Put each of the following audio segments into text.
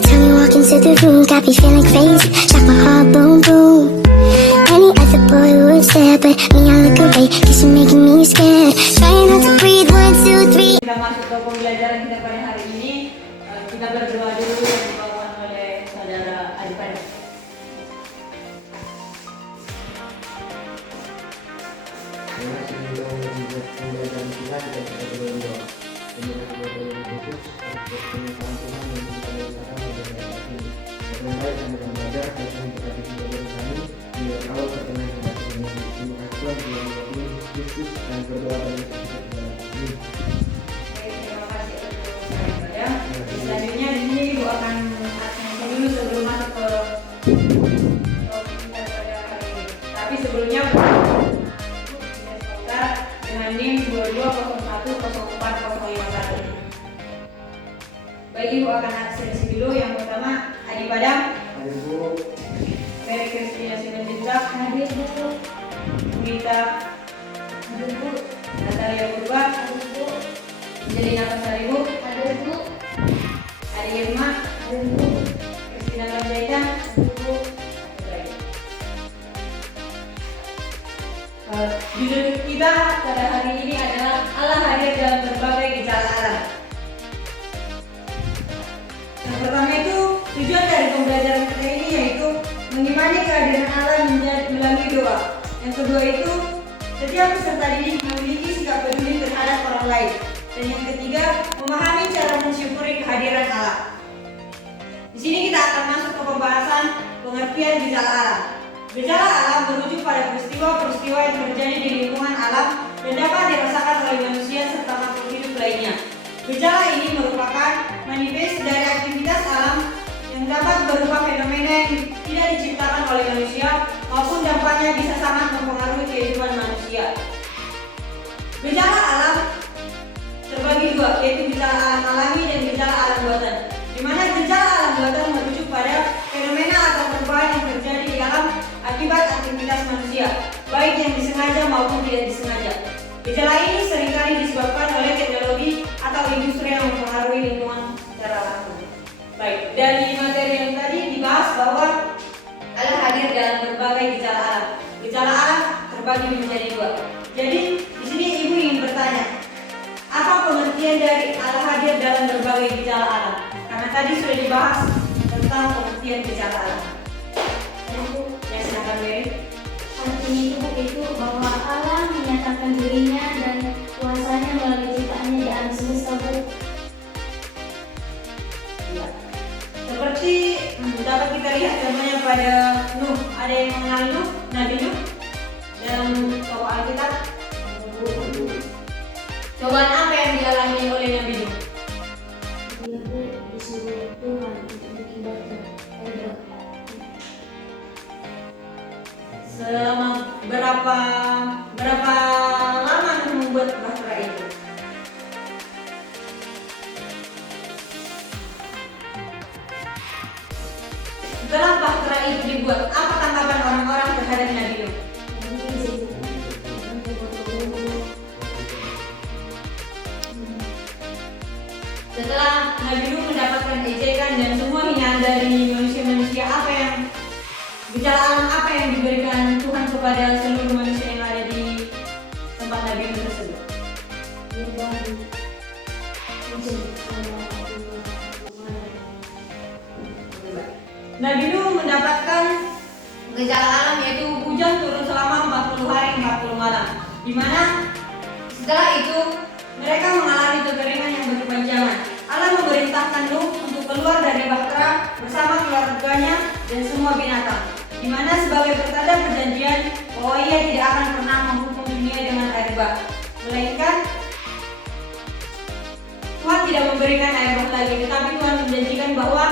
time you walk into the room, got me feeling crazy, shot my heart boom boom. Any other boy would stare, but me I look away, cause you're making me scared. Trying not to breathe, 1, 2, 3. Kita masuk ke pembelajaran kita pada hari ini. Kita berdoa dulu yang dibawakan oleh saudara Adipan. Terima kasih untuk pembelajaran kita kita berdoa. Terima kasih kepada Yesus atas penyertaan Tuhan yang kita rasakan pada saat ini. Dengan baik kami akan belajar dan memperhatikan pembelajaran kami biar Allah terkenal dengan Tuhan. Terima kasih Tuhan Tuhan Yesus dan berdoa dan kita amin. Terima kasih untuk ibadah. Selanjutnya di sini Ibu akan mengingatkan dulu sebelum masuk ke kita pada hari ini. Tapi sebelumnya dengan NIM 22010401. Baik, Ibu akan seleksi dulu. Yang pertama, Adi Padang. Hadir Bu. Mary Christina Simanjuntak. Hadir Bu. Mita. Hadir Bu. Natalia Purba. Hadir Bu. Angelina Pasari Bu. Hadir Bu. Adi Irma. Hadir Bu. Christina Lamjaita. Hadir Bu. Judul kita pada hari ini adalah Allah hadir dalam berbagai gejala alam. Yang pertama itu tujuan dari pembelajaran kita ini yaitu mengimani kehadiran Allah melalui doa. Yang kedua itu setiap peserta didik memiliki sikap peduli terhadap orang lain. Dan yang ketiga memahami cara mensyukuri kehadiran Allah. Di sini kita akan masuk ke pembahasan pengertian gejala alam. Gejala alam merujuk pada peristiwa-peristiwa yang terjadi di lingkungan alam dan dapat dirasakan oleh manusia serta makhluk hidup lainnya. Gejala ini merupakan manifest dari aktivitas alam yang dapat berupa fenomena yang tidak diciptakan oleh manusia maupun dampaknya bisa sangat mempengaruhi kehidupan manusia. Gejala alam terbagi dua, yaitu gejala alam alami dan gejala alam buatan. Di mana gejala alam buatan merujuk pada fenomena atau perubahan yang terjadi di alam akibat aktivitas manusia, baik yang disengaja maupun tidak disengaja. Gejala ini seringkali disebabkan oleh teknologi atau industri yang mempengaruhi lingkungan secara langsung. Baik, dari materi yang tadi dibahas bahwa Allah hadir dalam berbagai gejala alam. Gejala alam terbagi menjadi dua. Jadi di sini Ibu ingin bertanya, apa pengertian dari Allah hadir dalam berbagai gejala alam? Karena tadi sudah dibahas tentang pengertian gejala alam. Ya, silakan Mary. Artinya itu bahwa Allah menyatakan dirinya dan kuasanya melalui ciptaannya di alam semesta. Ya. Seperti dapat kita lihat contohnya pada Nuh. Ada yang mengenal Nuh, Nabi Nuh dalam tokoh Alkitab? Cobaan apa yang dialami oleh Nabi Nuh? Dia disuruh Tuhan untuk beribadah. Selama berapa lama membuat bahtera itu? Setelah bahtera itu dibuat, apa tanggapan orang-orang terhadap Nabi Nuh? Setelah Nabi Nuh mendapatkan ejekan dan semua hinaan dari manusia-manusia, apa yang gejala alam apa yang diberikan Tuhan kepada seluruh manusia yang ada di tempat Nabi Nuh tersebut? Nabi Nuh mendapatkan gejala alam yaitu hujan turun selama 40 hari 40 malam, di mana setelah itu mereka mengalami kekeringan yang berkepanjangan. Allah memerintahkan Nuh untuk keluar dari bahtera bersama keluarganya dan semua binatang, di mana sebagai pertanda perjanjian bahwa ia tidak akan pernah menghukum dunia dengan air bah, melainkan Tuhan tidak memberikan air bah lagi, tetapi Tuhan menjanjikan bahwa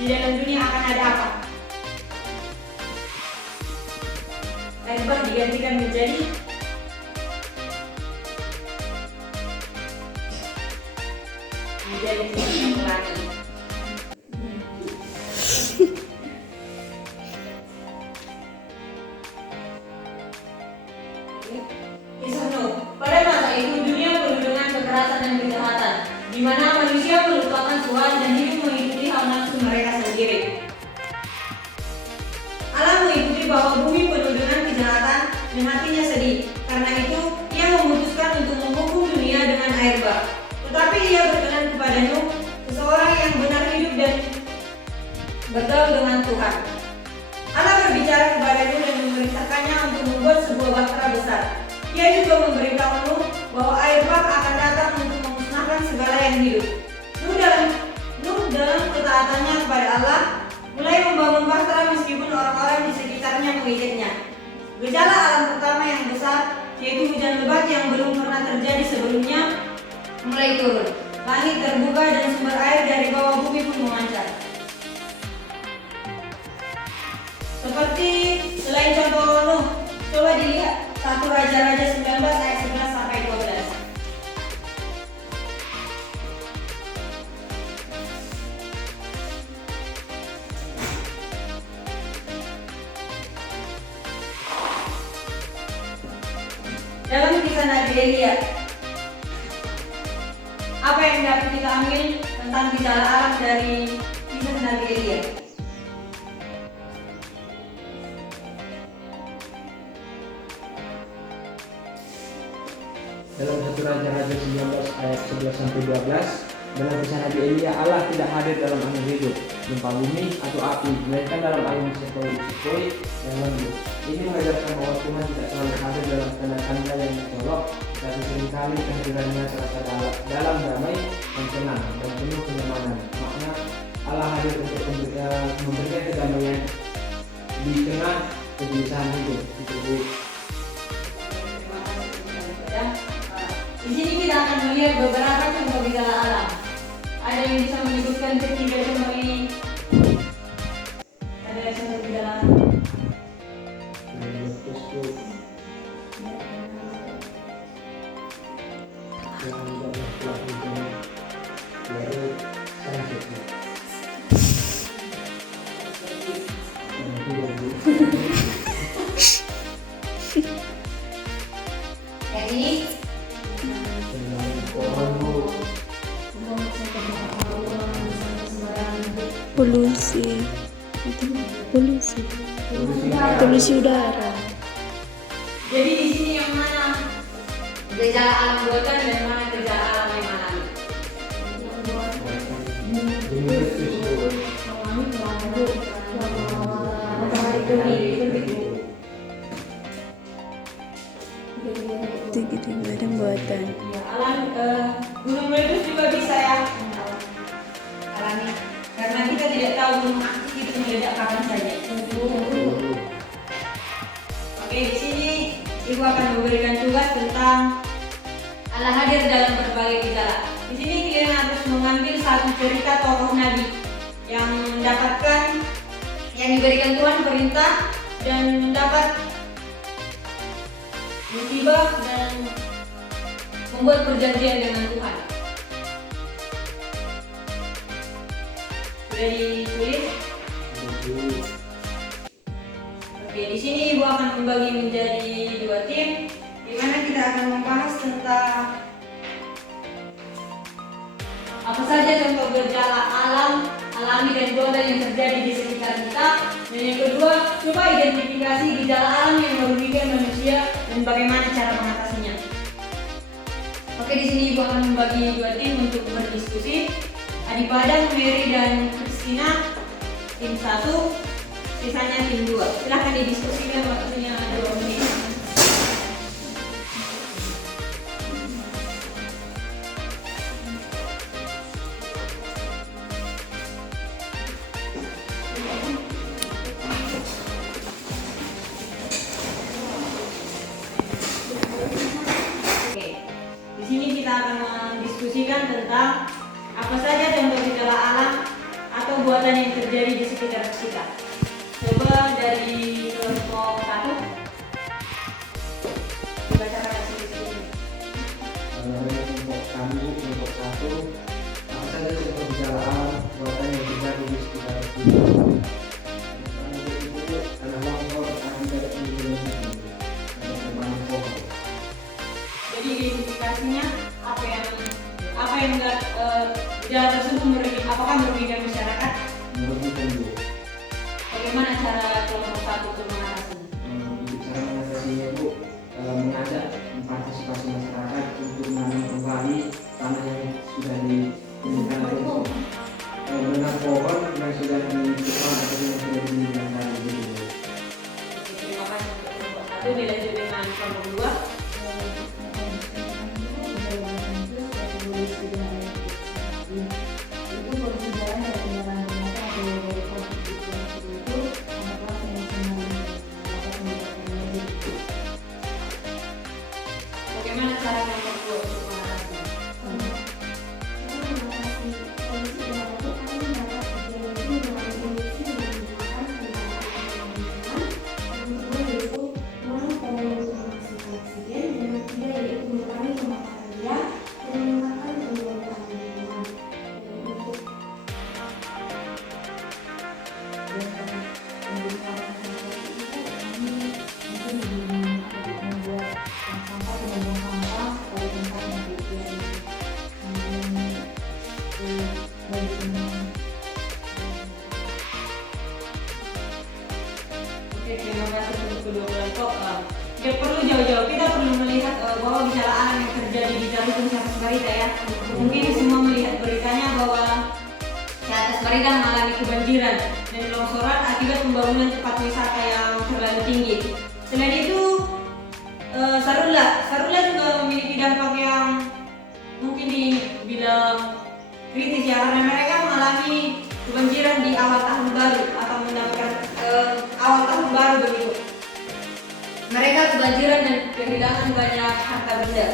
di dalam dunia akan ada apa? Air bah digantikan menjadi pelangi. Kisah Nuh. Pada masa itu dunia penuh dengan kekerasan dan kejahatan, di mana manusia melupakan Tuhan dan hidup mengikuti hawa nafsu mereka sendiri. Allah mengikuti bahwa bumi penuh dengan kejahatan dan hatinya sedih. Karena itu, ia memutuskan untuk menghukum dunia dengan air bah. Tetapi ia berkenan kepada Nuh, seseorang yang benar hidup dan bergaul dengan Tuhan. Allah berbicara kepada Nuh dan memerintahkannya untuk membuat sebuah bahtera besar. Ia juga memberitahu Nuh bahwa air bah akan datang untuk memusnahkan segala yang hidup. Nuh dalam ketaatannya kepada Allah mulai membangun bahtera meskipun orang-orang di sekitarnya mengejeknya. Gejala alam pertama yang besar, yaitu hujan lebat yang belum pernah terjadi sebelumnya, mulai turun. Langit terbuka dan sumber air dari bawah bumi pun memancar. Seperti selain contoh Nuh, coba dilihat 1 Raja-Raja 19 ayat 11 sampai 12. Dalam kisah Nabi Elia, apa yang dapat kita ambil tentang gejala alam dari kisah Nabi Elia? Dalam 1 Raja-Raja 19 ayat 11 sampai 12, dalam kisah Nabi Elia, Allah tidak hadir dalam angin hidup, gempa bumi atau api, melainkan dalam angin sepoi-sepoi yang lembut. Ini mengajarkan bahwa Tuhan tidak selalu hadir dalam tanda-tanda yang mencolok, tetapi seringkali kehadirannya terasa dalam damai dan tenang dan penuh kenyamanan. Makna Allah hadir untuk memberikan kedamaian di tengah kegelisahan hidup. Di sini kita akan melihat beberapa contoh gejala alam. Ada yang bisa menyebutkan ketiga contoh ini. Ada contoh gejala alam. Yang ini polusi udara. Jadi di sini yang mana gejala alam buatan dan mana gejala alam yang alami? Tiga buatan. Alam gunung meletus juga bisa ya alami, karena kita tidak tahu gunung aktif itu meledak kapan saja. Oke, di sini Ibu akan memberikan tugas tentang Allah hadir dalam berbagai gejala. Di sini kalian harus mengambil satu cerita tokoh Nabi yang mendapatkan, yang diberikan Tuhan perintah dan mendapat musibah dan membuat perjanjian dengan Tuhan. Sudah ditulis? Oke, di sini Ibu akan membagi menjadi 2 tim, di mana kita akan membahas tentang apa saja contoh gejala alami dan buatan yang terjadi di sekitar kita. Dan yang kedua, coba identifikasi gejala alam yang merugikan manusia dan bagaimana cara mengatasinya. Oke, di sini Ibu akan membagi 2 tim untuk berdiskusi. Adi Padang, Mary dan Christina tim 1, sisanya tim 2. Silahkan didiskusikan, waktunya 2 menit. Oke, di sini kita akan mendiskusikan tentang apa saja contoh gejala alam atau buatan yang terjadi di sekitar kita. Coba dari kelompok 1 dibacakan hasil ini. Kelompok 1, apa saja contoh gejala alam buatan yang terjadi di sekitar kita. Itu adalah longsor, angin dari gunung, ada tebaran pohon. Jadi identifikasinya apa yang gejala tersebut apakah merugikan masyarakat? partisipasi masyarakat untuk menanam kembali tanah yang sudah diberikan dengan pohon yang sudah ditebang atau yang sudah diberikan tadi. Terima kasih untuk kelompok 1 dilanjut dengan kelompok 2. Bagaimana cara kelompok 2 untuk mengatasi? Oke, terima kasih untuk kedua kelompok. Ya perlu jauh-jauh, kita perlu melihat bahwa gejala alam yang terjadi di Jalur Atas Barita ya. Mungkin semua melihat beritanya bahwa di atas Barita mengalami kebanjiran dan longsoran akibat pembangunan tempat wisata yang terlalu tinggi. Selain itu, Sarula juga memiliki dampak yang mungkin dibilang kritis ya, karena mereka mengalami kebanjiran di awal tahun baru atau mendapatkan awal tahun baru begitu. Mereka kebanjiran dan kehilangan banyak harta benda.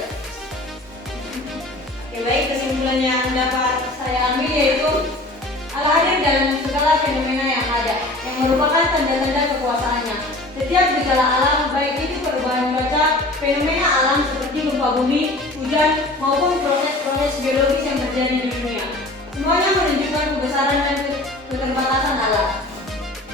Oke, baik, kesimpulan yang dapat saya ambil yaitu Allah hadir dalam segala fenomena yang ada, yang merupakan tanda-tanda kekuasaannya. Setiap gejala alam, baik itu perubahan cuaca, fenomena alam seperti gempa bumi, hujan, maupun proses-proses geologis yang terjadi di dunia, semuanya menunjukkan kebesaran dan keterbatasan alam.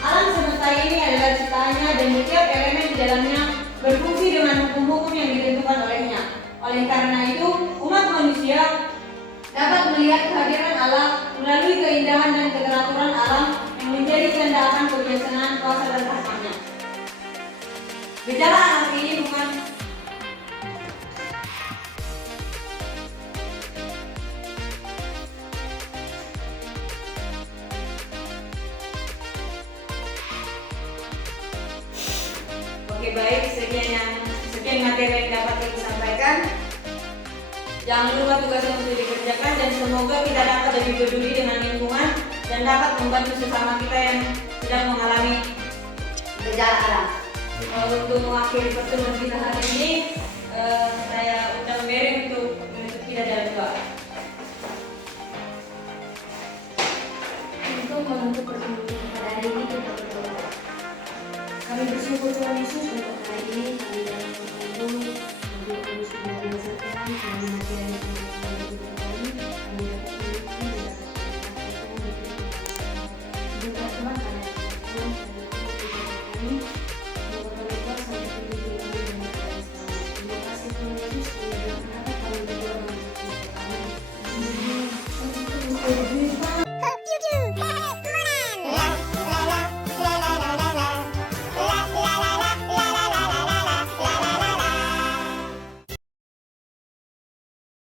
Alam semesta ini adalah ciptaannya dan setiap elemen di dalamnya berfungsi dengan hukum-hukum yang ditentukan olehnya. Oleh karena itu, umat manusia dapat melihat kehadiran alam melalui keindahan dan keteraturan alam yang menjadi tanda akan kebijaksanaan kuasa dan rahmatnya. Gejala alam ini bukan Oke, baik, sekian materi yang dapat kita sampaikan. Jangan lupa tugas yang sudah dikerjakan dan semoga kita dapat lebih peduli dengan lingkungan dan dapat membantu sesama kita yang sedang mengalami gejala alam. Untuk mengakhiri pertemuan kita hari ini, saya ucapkan Mary untuk menutup kita dalam doa. Untuk menutup pertemuan kita pada hari ini, kita berdoa. Kami bersyukur Tuhan Yesus untuk hari ini kami dalam berkumpul untuk terus belajarkan kami materi yang kami berikan kami dapat memiliki dan dapat Tuhan pada Tuhan kami berdoa sampai tujuan kami dan terima kasih Tuhan Yesus yang kami berdoa kami.